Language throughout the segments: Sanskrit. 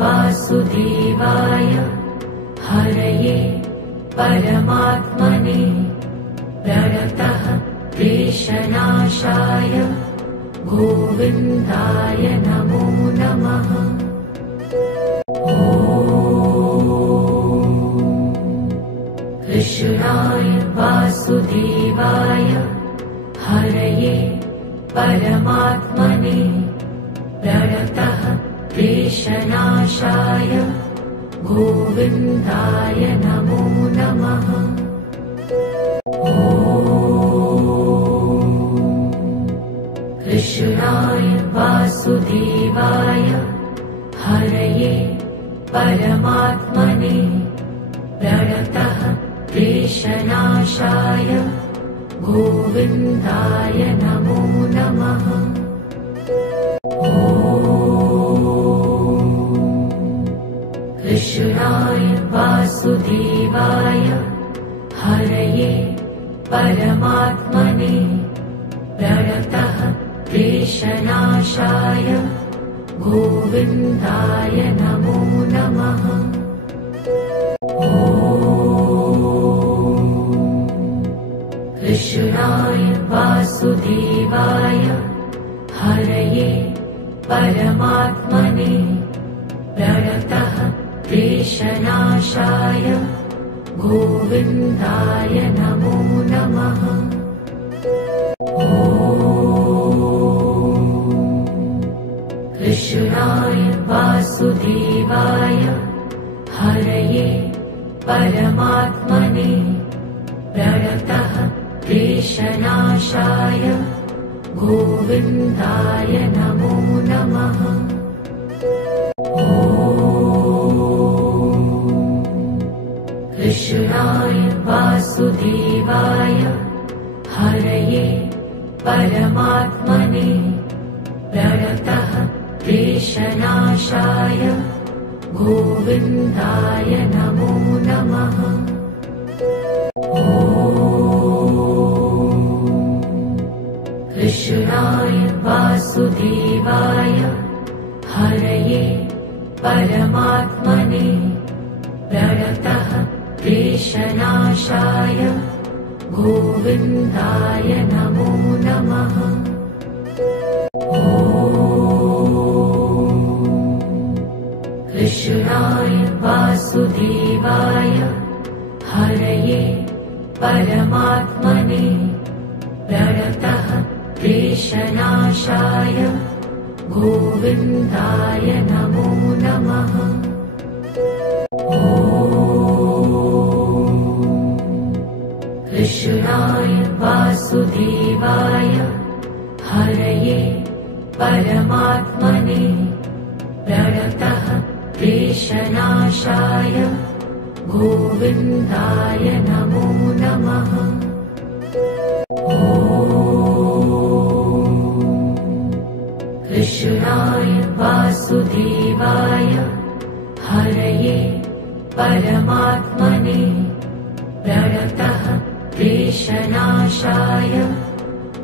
वासुदेवाय हरये परमात्मने प्रणतः क्लेशनाशाय गोविन्दाय नमो नमः। कृष्णाय वासुदेवाय हरये परमात्मने प्रणतः क्लेशनाशाय गोविन्दाय नमो नमः। कृष्णाय वासुदेवाय हरये परमात्मने प्रणतः क्लेशनाशाय गोविन्दाय नमो नमः। कृष्णाय वासुदेवाय हरये परमात्मने प्रणतः क्लेशनाशाय गोविन्दाय नमो नमः। कृष्णाय वासुदेवाय हरये परमात्मने प्रणतः क्लेशनाशाय गोविन्दाय नमो नमः। कृष्णाय वासुदेवाय हरये परमात्मने प्रणतः क्लेशनाशाय गोविन्दाय नमो नमः। कृष्णाय वासुदेवाय हरये परमात्मने प्रणतः क्लेशनाशाय गोविन्दाय नमो नमः। कृष्णाय वासुदेवाय हरये परमात्मने प्रणतः क्लेशनाशाय गोविन्दाय नमो नमः। कृष्णाय वासुदेवाय हरये परमात्मने प्रणतः क्लेशनाशाय गोविन्दाय नमो नमः। कृष्णाय वासुदेवाय हरये परमात्मने प्रणतः क्लेशनाशाय गोविन्दाय नमो नमः। कृष्णाय वासुदेवाय हरये परमात्मने प्रणतः क्लेशनाशाय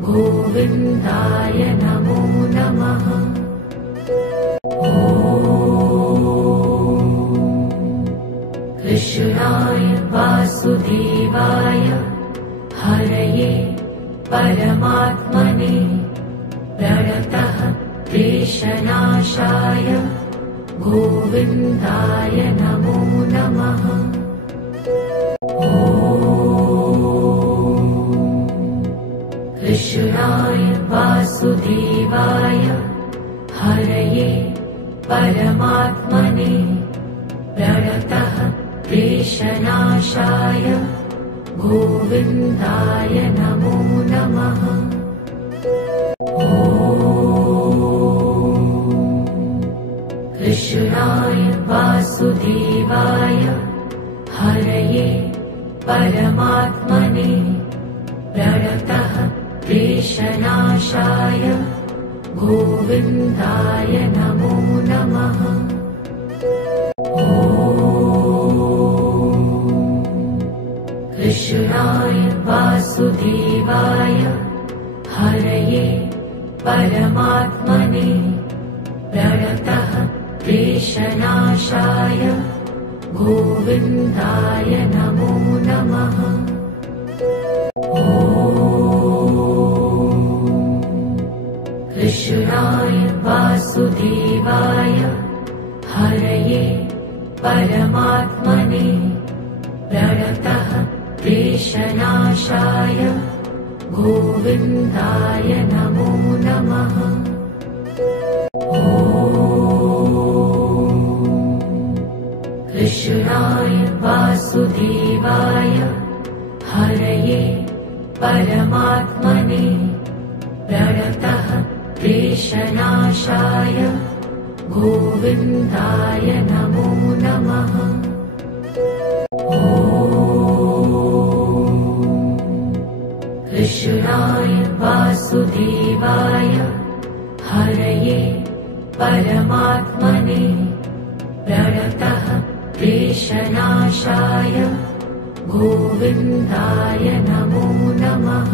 गोविन्दाय नमो नमः। कृष्णाय वासुदेवाय हरये परमात्मने प्रणतः क्लेशनाशाय गोविन्दाय नमो नमः। कृष्णाय वासुदेवाय हरये परमात्मने प्रणतः क्लेशनाशाय गोविन्दाय नमो नमः। कृष्णाय वासुदेवाय हरये परमात्मने प्रणतः क्लेशनाशाय गोविन्दाय नमो नमः। कृष्णाय वासुदेवाय हरये परमात्मने प्रणतः क्लेशनाशाय गोविन्दाय नमो नमः। कृष्णाय वासुदेवाय हरये परमात्मने प्रणतः क्लेशनाशाय गोविन्दाय नमो नमः। कृष्णाय वासुदेवाय हरये परमात्मने प्रणतः क्लेशनाशाय गोविन्दाय नमो नमः। कृष्णाय वासुदेवाय हरये परमात्मने प्रणतः क्लेशनाशाय गोविन्दाय नमो नमः।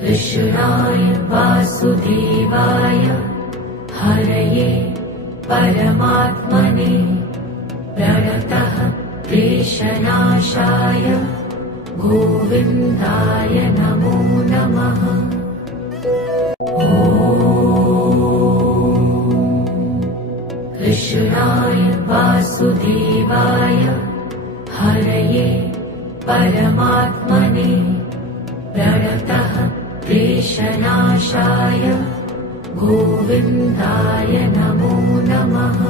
कृष्णाय वासुदेवाय हरये परमात्मने प्रणतः क्लेशनाशाय गोविन्दाय नमो नमः। कृष्णाय वासुदेवाय हरये परमात्मने प्रणतः क्लेशनाशाय गोविन्दाय नमो नमः।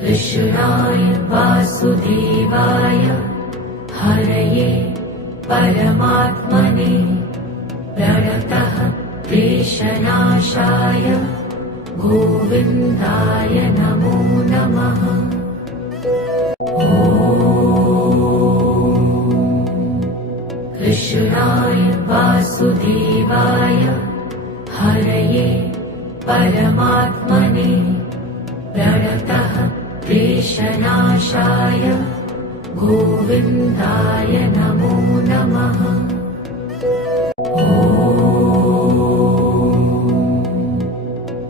कृष्णाय वासुदेवाय हरये परमात्मने प्रणतः क्लेशनाशाय गोविन्दाय नमो नमः। कृष्णाय वासुदेवाय हरये परमात्मने प्रणतः क्लेशनाशाय गोविन्दाय नमो नमः।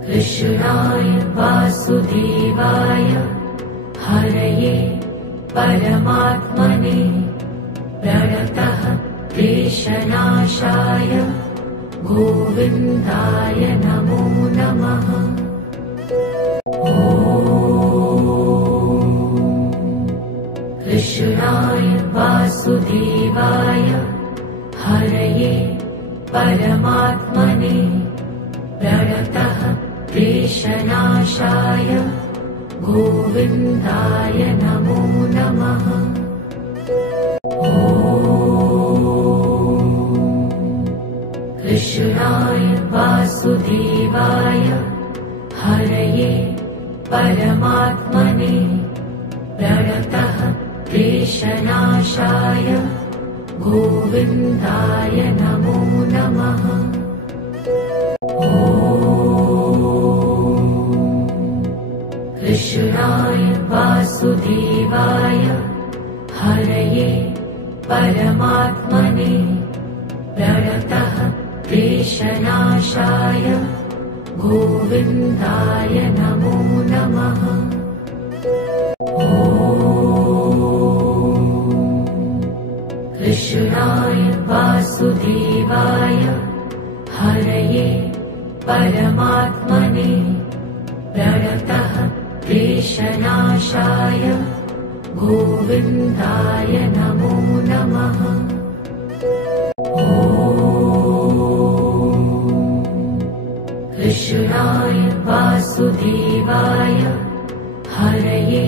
कृष्णाय वासुदेवाय हरये परमात्मने प्रणतः क्लेशनाशाय गोविन्दाय नमो नमः। कृष्णाय वासुदेवाय हरये परमात्मने प्रणतः क्लेशनाशाय गोविन्दाय नमो नमः। कृष्णाय वासुदेवाय हरये परमात्मने प्रणतः क्लेशनाशाय गोविन्दाय नमो नमः। कृष्णाय वासुदेवाय हरये परमात्मने प्रणतः क्लेशनाशाय गोविन्दाय नमो नमः। कृष्णाय वासुदेवाय हरये परमात्मने प्रणतः क्लेशनाशाय गोविन्दाय नमो नमः। कृष्णाय वासुदेवाय हरये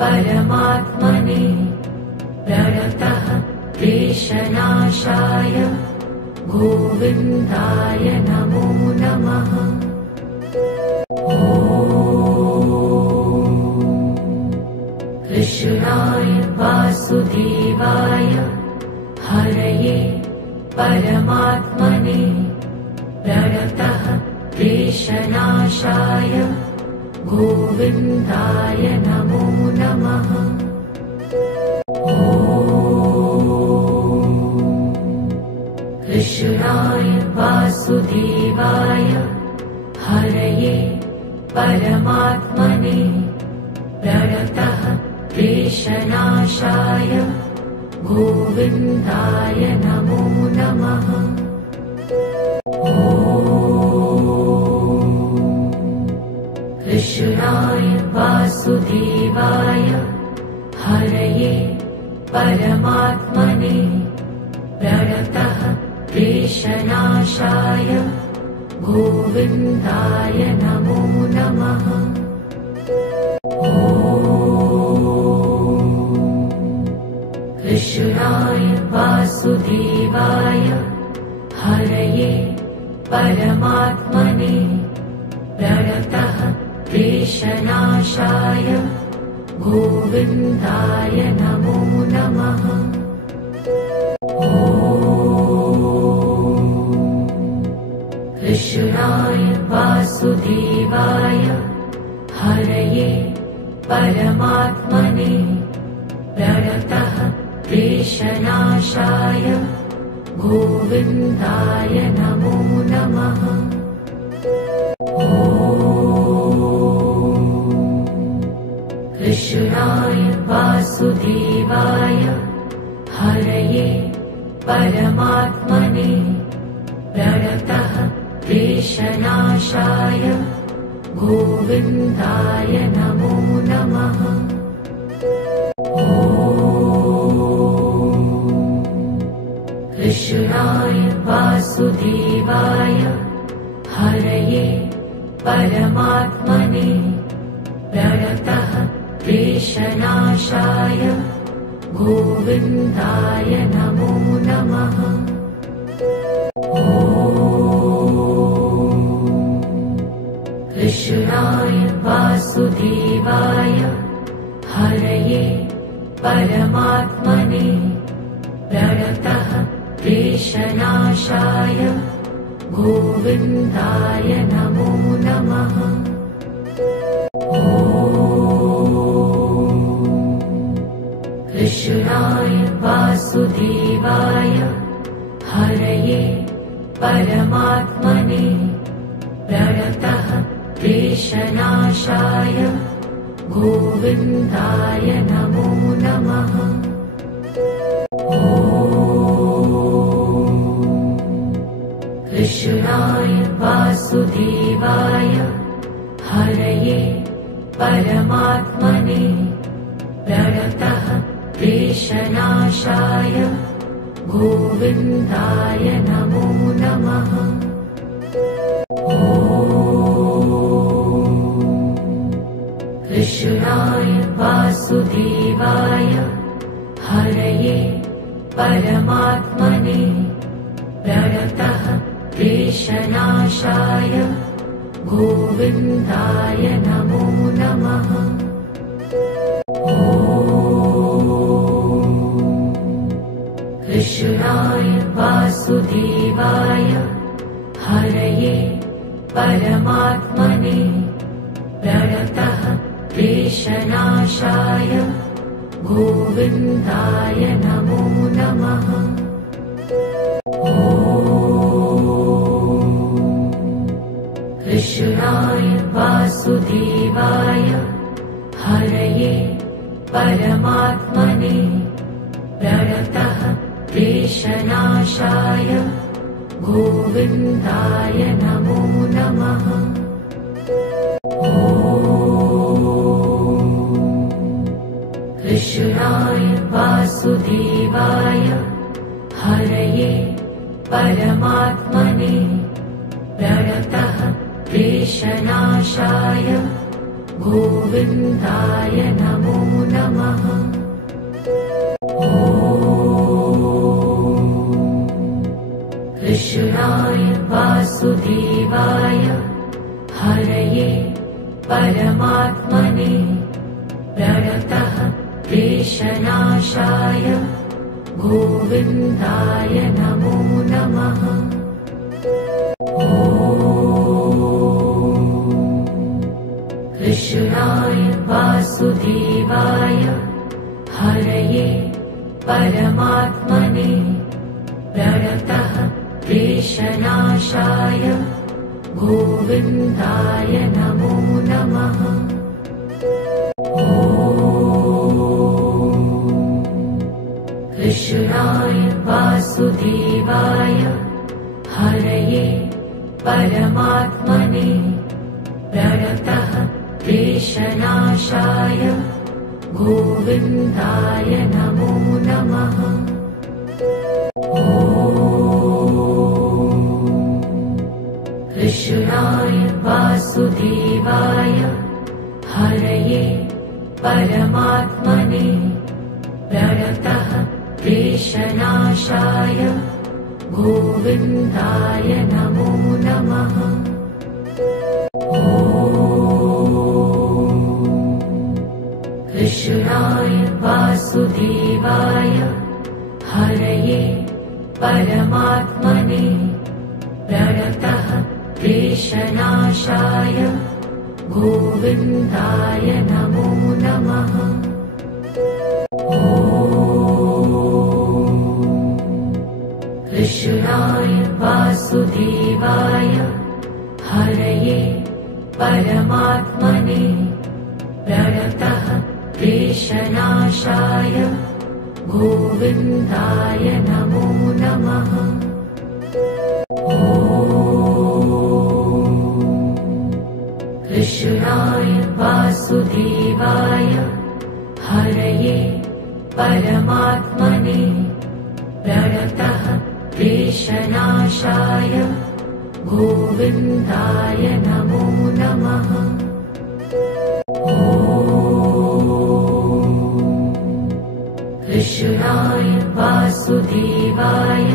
परमात्मने प्रणतः क्लेशनाशाय गोविन्दाय नमो नमः। कृष्णाय वासुदेवाय हरये परमात्मने प्रणतः क्लेशनाशाय गोविन्दाय नमो नमः। प्रणतः क्लेशनाशाय गोविन्दाय नमो नमः। कृष्णाय वासुदेवाय हरये परमात्मने प्रणतः क्लेशनाशाय गोविन्दाय नमो नमः। कृष्णाय वासुदेवाय हरये परमात्मने प्रणतः क्लेशनाशाय गोविन्दाय नमो नमः। कृष्णाय वासुदेवाय हरये परमात्मने प्रणतः क्लेशनाशाय गोविन्दाय नमो नमः। कृष्णाय वासुदेवाय हरये परमात्मने प्रणतः क्लेशनाशाय गोविन्दाय नमो नमः। कृष्णाय वासुदेवाय हरये परमात्मने प्रणतः क्लेशनाशाय गोविन्दाय नमो नमः। कृष्णाय वासुदेवाय हरये परमात्मने प्रणतः क्लेशनाशाय गोविन्दाय नमो नमः। कृष्णाय वासुदेवाय हरये परमात्मने प्रणतः क्लेशनाशाय गोविन्दाय नमो नमः। कृष्णाय वासुदेवाय हरये परमात्मने प्रणतः क्लेशनाशाय गोविन्दाय नमो नमः। कृष्णाय वासुदेवाय हरये परमात्मने प्रणतः क्लेशनाशाय गोविन्दाय नमो नमः। कृष्णाय वासुदेवाय हरये परमात्मने प्रणतः क्लेशनाशाय गोविन्दाय नमो नमः। कृष्णाय वासुदेवाय हरये परमात्मने प्रणतः क्लेशनाशाय गोविन्दाय नमो नमः। कृष्णाय वासुदेवाय हरये परमात्मने प्रणतः क्लेशनाशाय गोविन्दाय नमो नमः। कृष्णाय वासुदेवाय हरये परमात्मने प्रणतः क्लेशनाशाय गोविन्दाय नमो नमः। कृष्णाय वासुदेवाय हरये परमात्मने प्रणतः क्लेशनाशाय गोविन्दाय नमो नमः। कृष्णाय वासुदेवाय हरये परमात्मने प्रणतः क्लेशनाशाय गोविन्दाय नमो नमः। कृष्णाय वासुदेवाय हरये परमात्मने प्रणतः क्लेशनाशाय गोविन्दाय नमो नमः। कृष्णाय वासुदेवाय हरये परमात्मने प्रणतः क्लेशनाशाय गोविन्दाय नमो नमः। कृष्णाय वासुदेवाय हरये परमात्मने प्रणतः क्लेशनाशाय गोविन्दाय नमो नमः। कृष्णाय वासुदेवाय हरये परमात्मने प्रणतः क्लेशनाशाय गोविन्दाय नमो नमः। कृष्णाय वासुदेवाय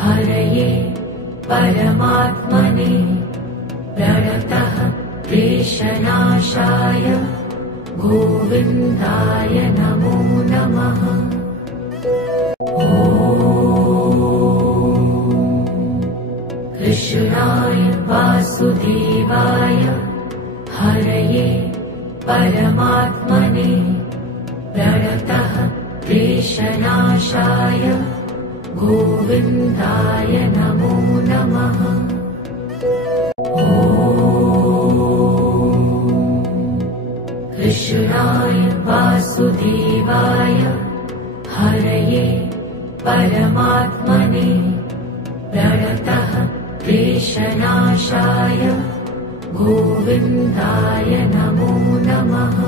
हरये परमात्मने प्रणतः क्लेशनाशाय गोविन्दाय नमो नमः। कृष्णाय वासुदेवाय हरये परमात्मने प्रणतः क्लेशनाशाय गोविन्दाय नमो नमः। कृष्णाय वासुदेवाय हरये परमात्मने प्रणतः क्लेशनाशाय गोविन्दाय नमो नमः।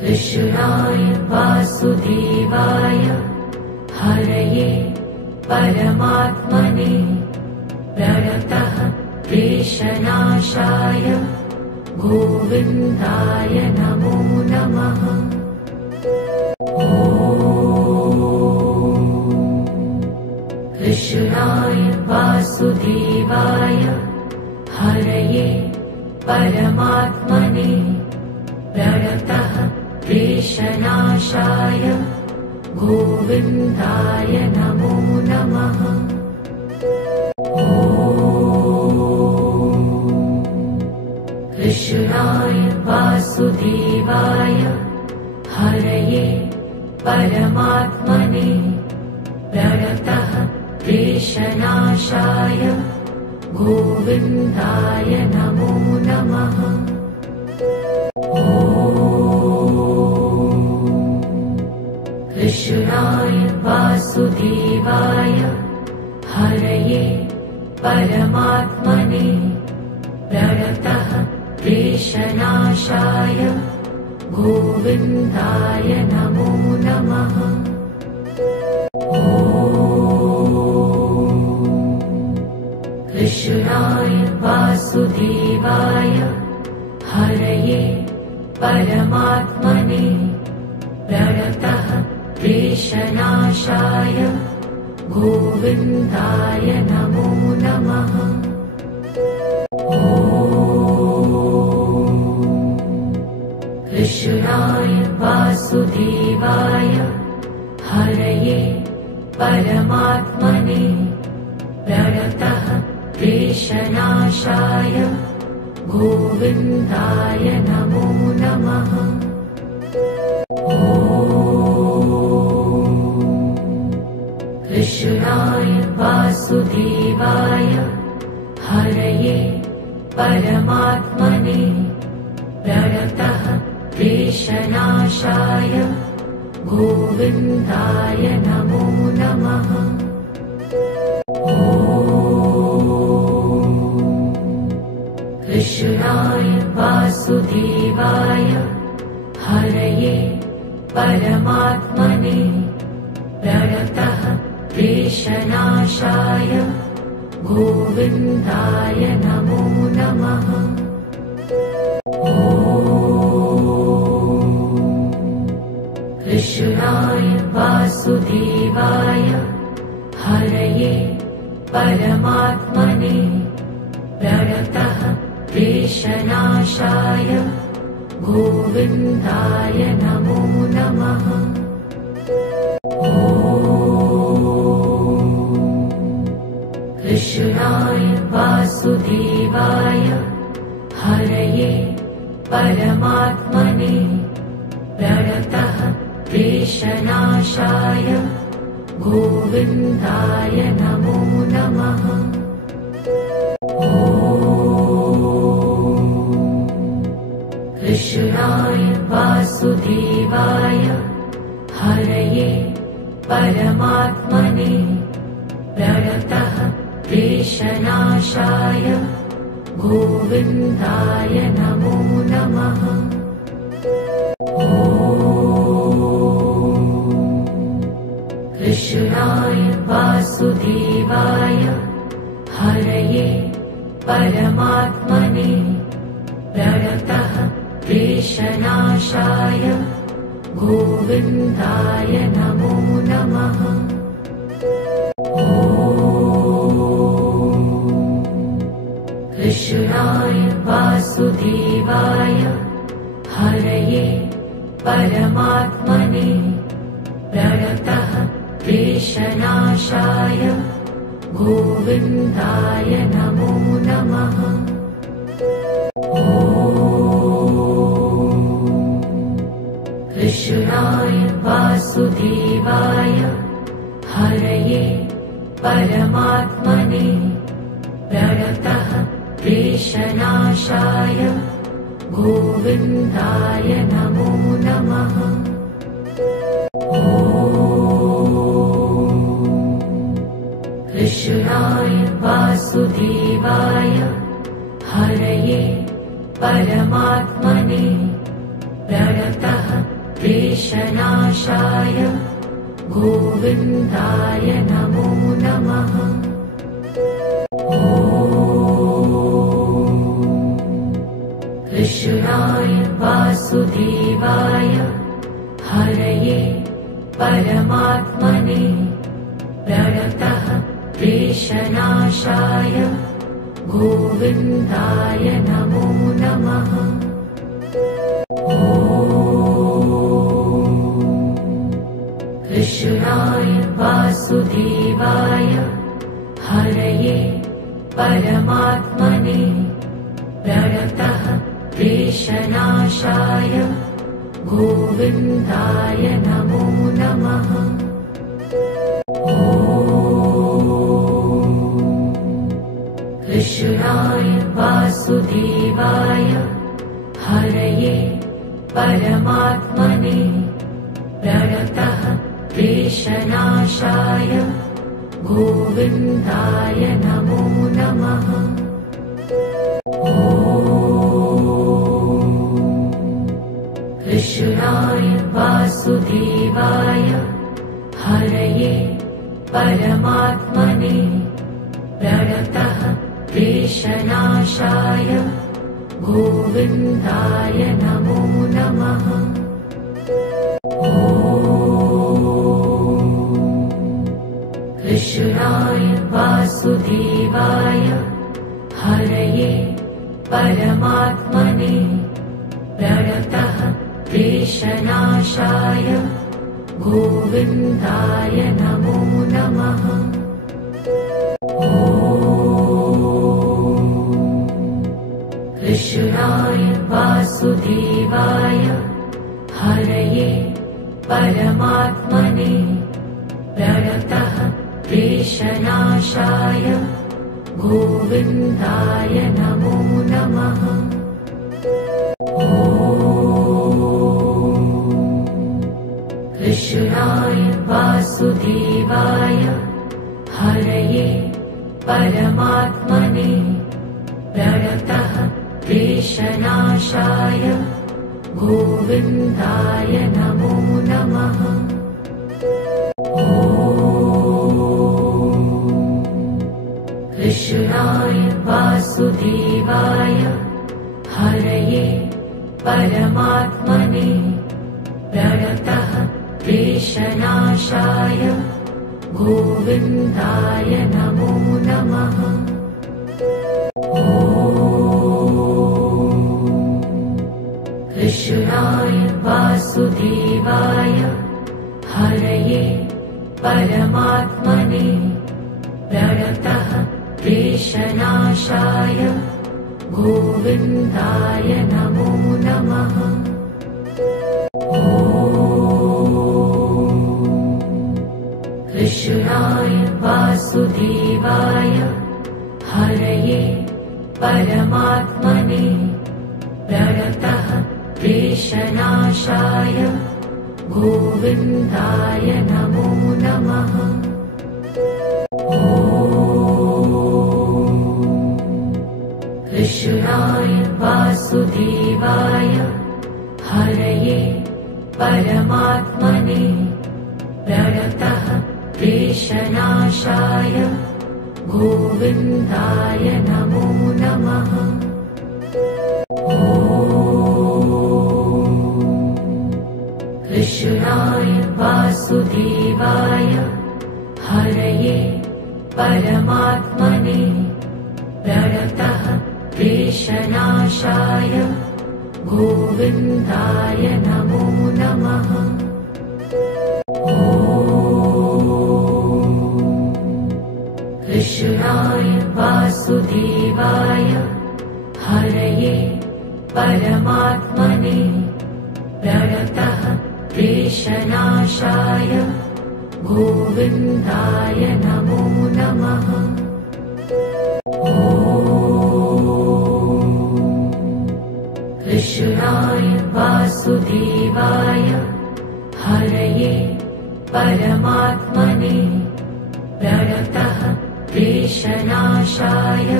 कृष्णाय वासुदेवाय हरये परमात्मने प्रणतः क्लेशनाशाय गोविन्दाय नमो नमः। कृष्णाय वासुदेवाय हरये परमात्मने प्रणतः क्लेशनाशाय गोविन्दाय नमो नमः। कृष्णाय वासुदेवाय हरये परमात्मने प्रणतः क्लेशनाशाय गोविन्दाय नमो नमः। कृष्णाय वासुदेवाय हरये परमात्मने प्रणतः क्लेशनाशाय गोविन्दाय नमो नमः। कृष्णाय वासुदेवाय हरये परमात्मने प्रणतः क्लेशनाशाय गोविन्दाय नमो नमः। कृष्णाय वासुदेवाय हरये परमात्मने प्रणतः क्लेशनाशाय गोविन्दाय नमो नमः। कृष्णाय वासुदेवाय हरये परमात्मने प्रणतः क्लेशनाशाय गोविन्दाय नमो नमः। कृष्णाय वासुदेवाय हरये परमात्मने प्रणतः क्लेशनाशाय गोविन्दाय नमो नमः। कृष्णाय वासुदेवाय हरये परमात्मने प्रणतः क्लेशनाशाय गोविन्दाय नमो नमः। कृष्णाय वासुदेवाय हरये परमात्मने प्रणतः क्लेशनाशाय गोविन्दाय नमो नमः। कृष्णाय वासुदेवाय हरये परमात्मने प्रणतः क्लेशनाशाय गोविन्दाय नमो नमः। कृष्णाय वासुदेवाय हरये परमात्मने प्रणतः क्लेशनाशाय गोविन्दाय नमो नमः। कृष्णाय वासुदेवाय हरये परमात्मने प्रणतः क्लेशनाशाय गोविन्दाय नमो नमः। कृष्णाय वासुदेवाय हरये परमात्मने प्रणतः क्लेशनाशाय गोविन्दाय नमो नमः। कृष्णाय वासुदेवाय हरये परमात्मने प्रणतः क्लेशनाशाय गोविन्दाय नमो नमः। कृष्णाय वासुदेवाय हरये परमात्मने प्रणतः क्लेशनाशाय गोविन्दाय नमो नमः। कृष्णाय वासुदेवाय हरये परमात्मने प्रणतः क्लेशनाशाय गोविन्दाय नमो नमः। कृष्णाय वासुदेवाय हरये परमात्मने प्रणतः क्लेशनाशाय गोविन्दाय नमो नमः। कृष्णाय वासुदेवाय हरये परमात्मने प्रणतः क्लेशनाशाय गोविन्दाय नमो नमः। कृष्णाय वासुदेवाय हरये परमात्मने प्रणतः क्लेशनाशाय गोविन्दाय नमो नमः। कृष्णाय वासुदेवाय हरये परमात्मने प्रणतः क्लेशनाशाय गोविन्दाय नमो नमः। वासुदेवाय हरये परमात्मने प्रणतः क्लेशनाशाय गोविन्दाय नमो नमः। कृष्णाय वासुदेवाय हरये परमात्मने प्रणतः क्लेशनाशाय गोविन्दाय नमो नमः। कृष्णाय वासुदेवाय हरये परमात्मने प्रणतः क्लेशनाशाय गोविन्दाय नमो नमः। कृष्णाय वासुदेवाय हरये परमात्मने प्रणतः क्लेशनाशाय गोविन्दाय नमो नमः। कृष्णाय वासुदेवाय हरये परमात्मने प्रणतः क्लेशनाशाय गोविन्दाय नमो नमः। कृष्णाय वासुदेवाय हरये परमात्मने प्रणतः क्लेशनाशाय गोविन्दाय नमो नमः। कृष्णाय वासुदेवाय हरये परमात्मने प्रणतः क्लेशनाशाय गोविन्दाय नमो नमः। कृष्णाय वासुदेवाय हरये परमात्मने प्रणतः क्लेशनाशाय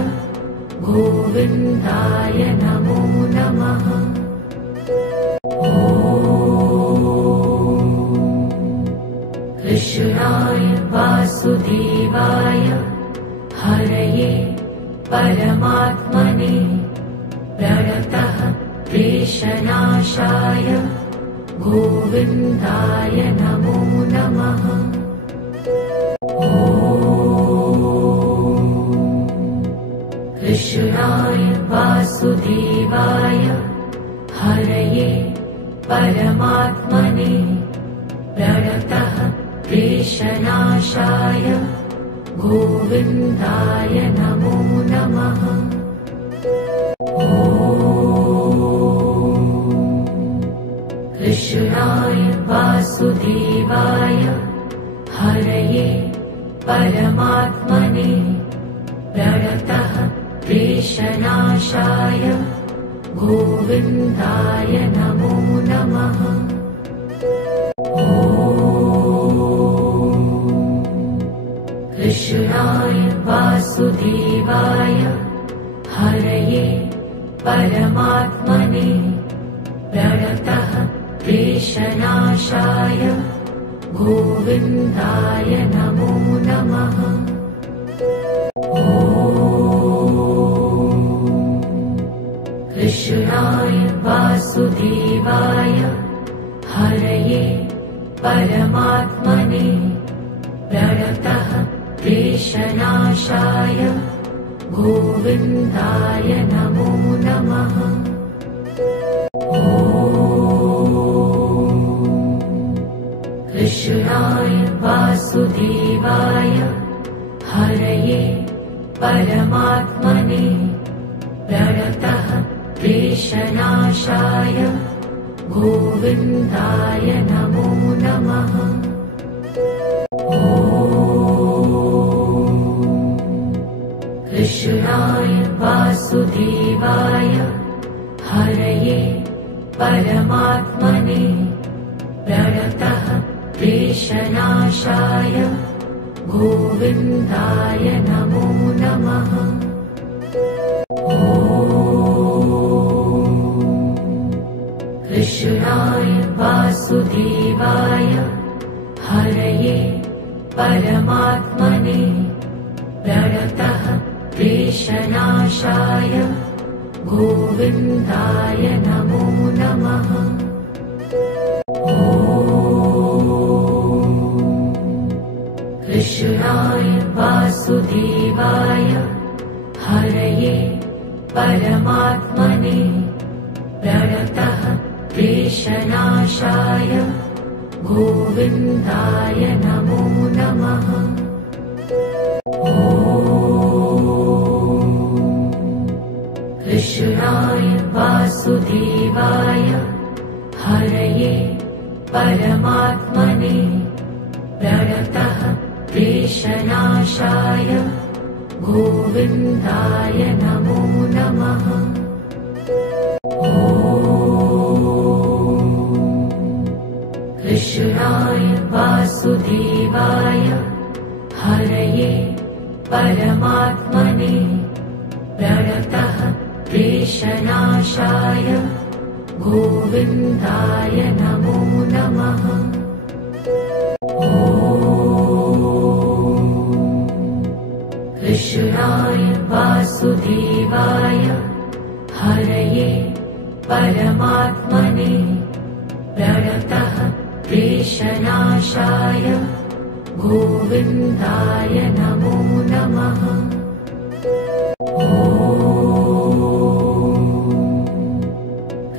गोविन्दाय नमो नमः। कृष्णाय वासुदेवाय हरये परमात्मने प्रणतः क्लेशनाशाय गोविन्दाय नमो नमः। कृष्णाय वासुदेवाय हरये परमात्मने प्रणतः क्लेशनाशाय गोविन्दाय नमो नमः। कृष्णाय वासुदेवाय हरये परमात्मने प्रणतः क्लेशनाशाय गोविन्दाय नमो नमः। कृष्णाय वासुदेवाय हरये परमात्मने प्रणतः क्लेशनाशाय गोविन्दाय नमो नमः। कृष्णाय वासुदेवाय हरये परमात्मने प्रणतः क्लेशनाशाय गोविन्दाय नमो नमः। कृष्णाय वासुदेवाय हरये परमात्मने प्रणतः क्लेशनाशाय गोविन्दाय नमो नमः। कृष्णाय वासुदेवाय हरये परमात्मने प्रणतः क्लेशनाशाय गोविन्दाय नमो नमः। कृष्णाय वासुदेवाय हरये परमात्मने प्रणतः क्लेशनाशाय गोविन्दाय नमो नमः। कृष्णाय वासुदेवाय हरये परमात्मने प्रणतः क्लेशनाशाय गोविन्दाय नमो नमः। कृष्णाय वासुदेवाय हरये परमात्मने प्रणतः क्लेशनाशाय गोविन्दाय नमो नमः। कृष्णाय वासुदेवाय हरये परमात्मने प्रणतः क्लेशनाशाय गोविन्दाय नमो नमः। कृष्णाय वासुदेवाय हरये परमात्मने प्रणतः क्लेशनाशाय गोविन्दाय नमो नमः।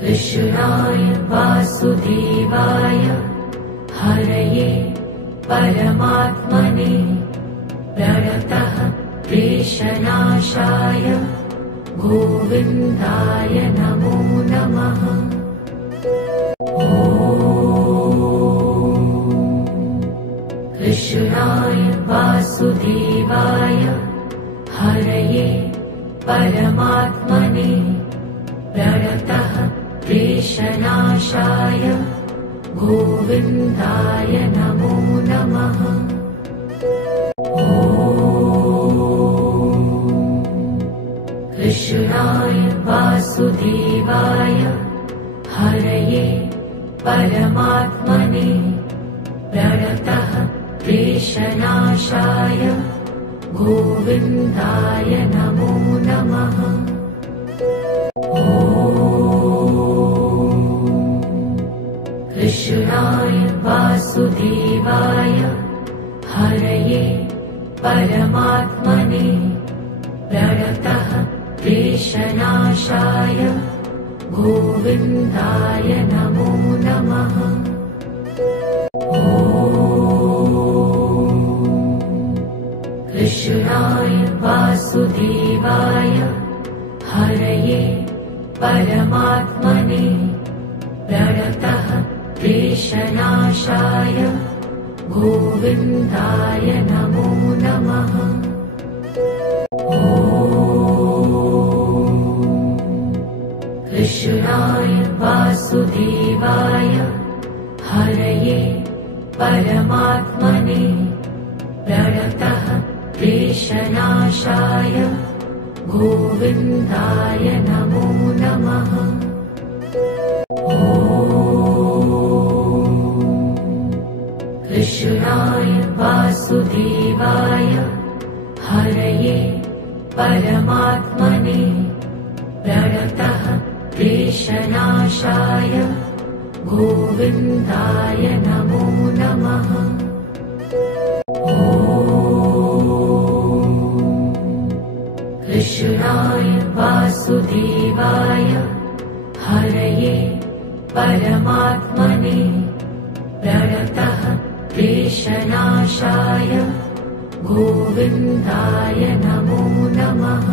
कृष्णाय वासुदेवाय हरये परमात्मने प्रणतः क्लेशनाशाय गोविन्दाय नमो नमः। कृष्णाय वासुदेवाय हरये परमात्मने प्रणतः क्लेशनाशाय गोविन्दाय नमो नमः। कृष्णाय वासुदेवाय हरये परमात्मने प्रणतः क्लेशनाशाय गोविन्दाय नमो नमः। कृष्णाय वासुदेवाय हरये परमात्मने प्रणतः क्लेशनाशाय गोविन्दाय नमो नमः। कृष्णाय वासुदेवाय हरये परमात्मने प्रणतः क्लेशनाशाय गोविन्दाय नमो नमः। कृष्णाय वासुदेवाय हरये परमात्मने प्रणतः क्लेशनाशाय गोविन्दाय नमो नमः। कृष्णाय वासुदेवाय हरये परमात्मने प्रणतः क्लेशनाशाय गोविन्दाय नमो नमः। कृष्णाय वासुदेवाय हरये परमात्मने प्रणतः क्लेशनाशाय गोविन्दाय नमो नमः।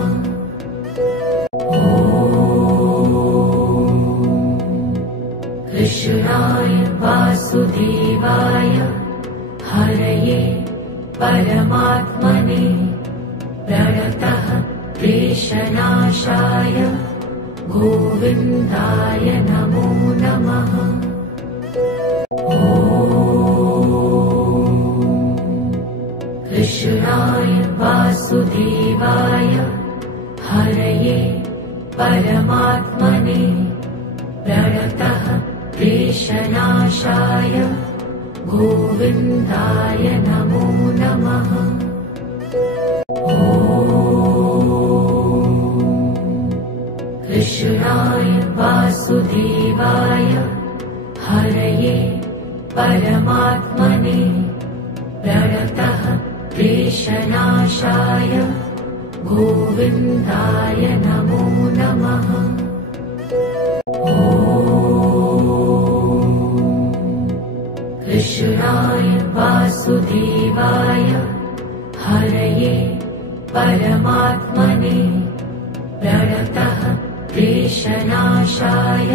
कृष्णाय वासुदेवाय हरये परमात्मने प्रणतः क्लेशनाशाय गोविन्दाय नमो नमः। वासुदेवाय हरये परमात्मने प्रणतः क्लेशनाशाय गोविन्दाय नमो नमः। कृष्णाय वासुदेवाय हरये परमात्मने प्रणतः क्लेशनाशाय गोविन्दाय नमो नमः। कृष्णाय वासुदेवाय हरये परमात्मने प्रणतः क्लेशनाशाय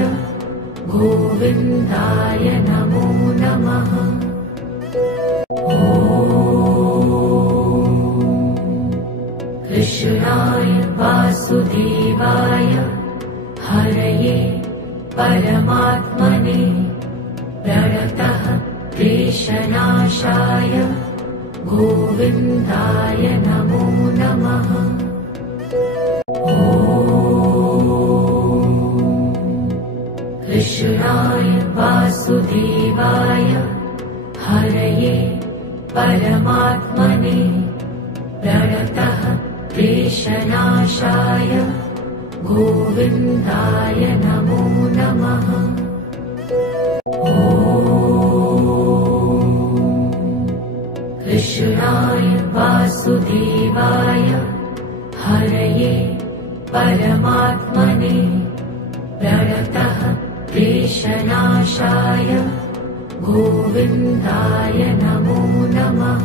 गोविन्दाय नमो नमः। कृष्णाय वासुदेवाय हरये परमात्मने प्रणतः क्लेशनाशाय गोविन्दाय नमो नमः। कृष्णाय वासुदेवाय हरये परमात्मने प्रणतः क्लेशनाशाय गोविन्दाय नमो नमः। कृष्णाय वासुदेवाय हरये परमात्मने प्रणतः क्लेशनाशाय गोविन्दाय नमो नमः।